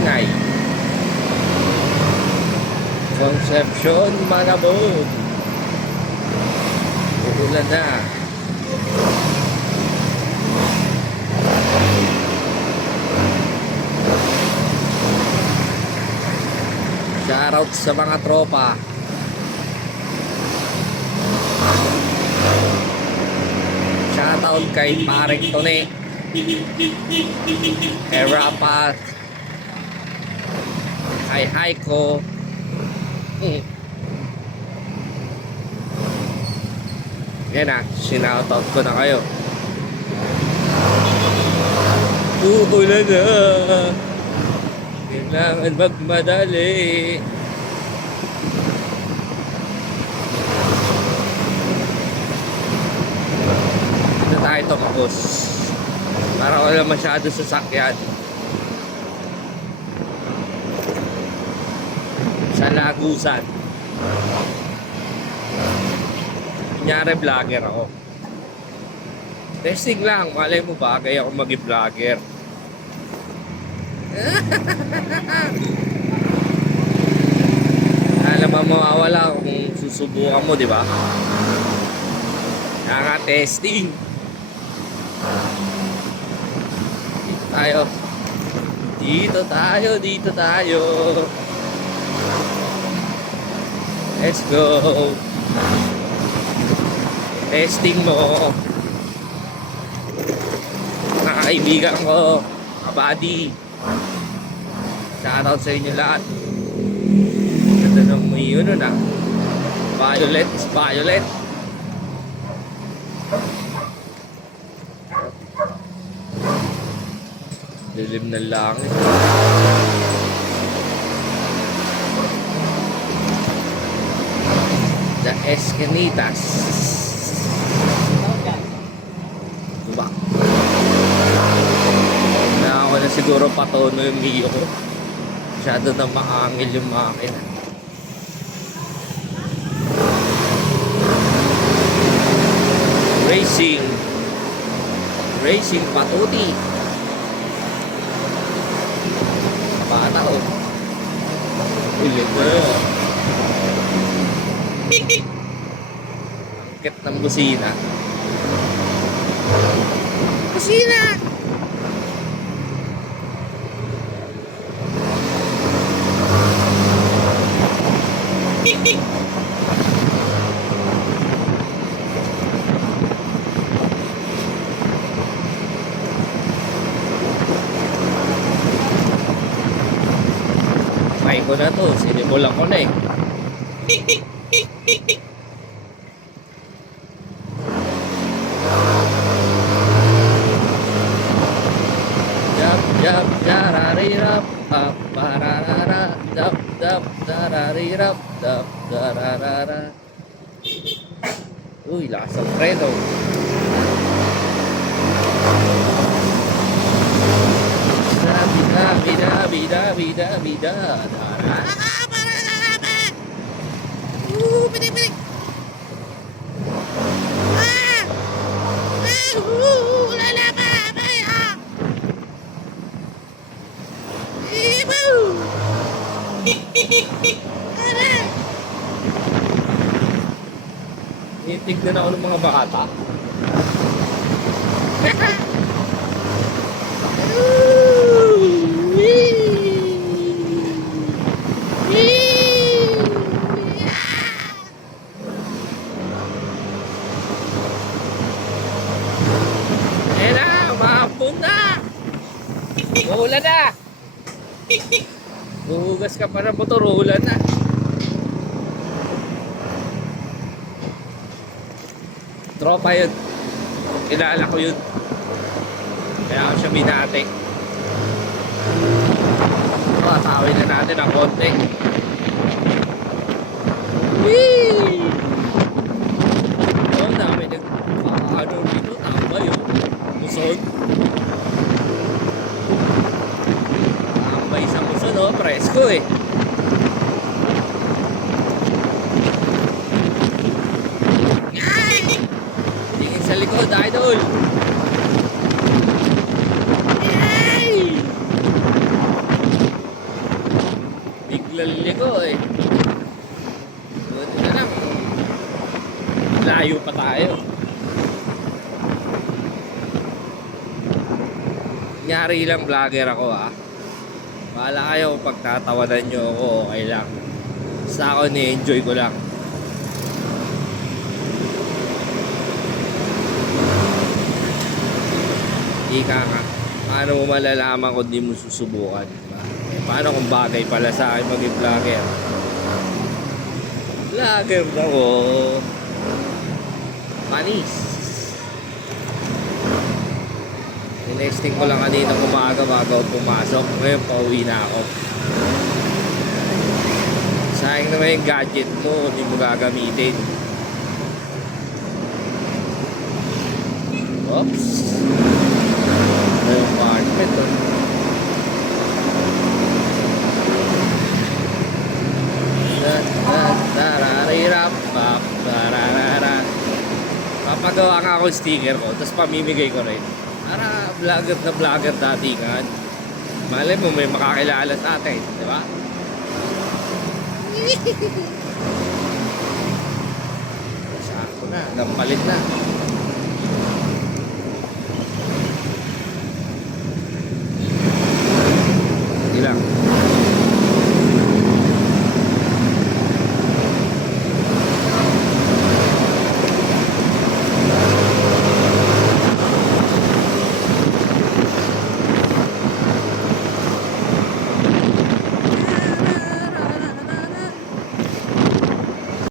ingay. Concepcion, Malabon. Uulan na. Shoutout sa mga tropa. Shoutout kay Pareng Tone, kay Rapat, kay Haiko. Yan na, sinoutout ko na kayo. Uulan na. Kailangan magmadali. Dito tayo tumapos para wala masyado sasakyan sa Lagusan. Kunyari vlogger ako. Testing lang, malay mo bagay ako maging vlogger. Alam mo mawawala kung susubukan mo, di ba? Naka-testing. Tayo. Dito tayo, dito tayo. Let's go. Testing mo. Mga kaibigan ko, kabady. Shoutout sa inyo lahat. Ganda nung may yun na. Violet is violet. Dilim ng langit. The Escanitas. Diba? Na ako na siguro patono yung Mio ko. Masyado na maangil yung makina. Racing patuti. Bata ko. Ulit na. Angket ng busina. Busina! Ay ko na to, sinimulan ko na eh. Jab jararirap up pararara dap dap dararirap dap dararara. Uy, lakas ang preno. Bida. Pinik. Titignan ako ng mga bata. Ayan na, umahapon na. Uulan na. Huhugas ka pa ng motor, uulan na. Tropa yun. Kilala ko yun. Kaya ako siya binati. Atawin na natin ang konti. Whee! Oh, dami nag-ano dito. Tambay yun. Musod. Tambay sa musod, oh. Presko eh. Tingin sa likod, idol. nagliliko eh. Buti na lang. Layo pa tayo. Nyari lang vlogger ako ah. Bahala kayo kung pagtatawanan nyo ako, okay lang. Basta ako ni-enjoy ko lang. Ika nga, paano mo malalaman kung di mo susubukan? Diba? Eh, paano kung bagay pala sa akin maging vlogger? Vlogger ako. Panis. Tinesting ko lang kanina umaga bago pumasok. Ngayon pauwi na ako. Sayang naman yung gadget mo, hindi mo gagamitin. Oops. Ito yung apartment oh. Papagawa nga ako sticker ko, tapos pamimigay ko rin. Para vlogger na vlogger datingan. Malay mo may makakilala sa atin, di ba? Sako na, gampalit na.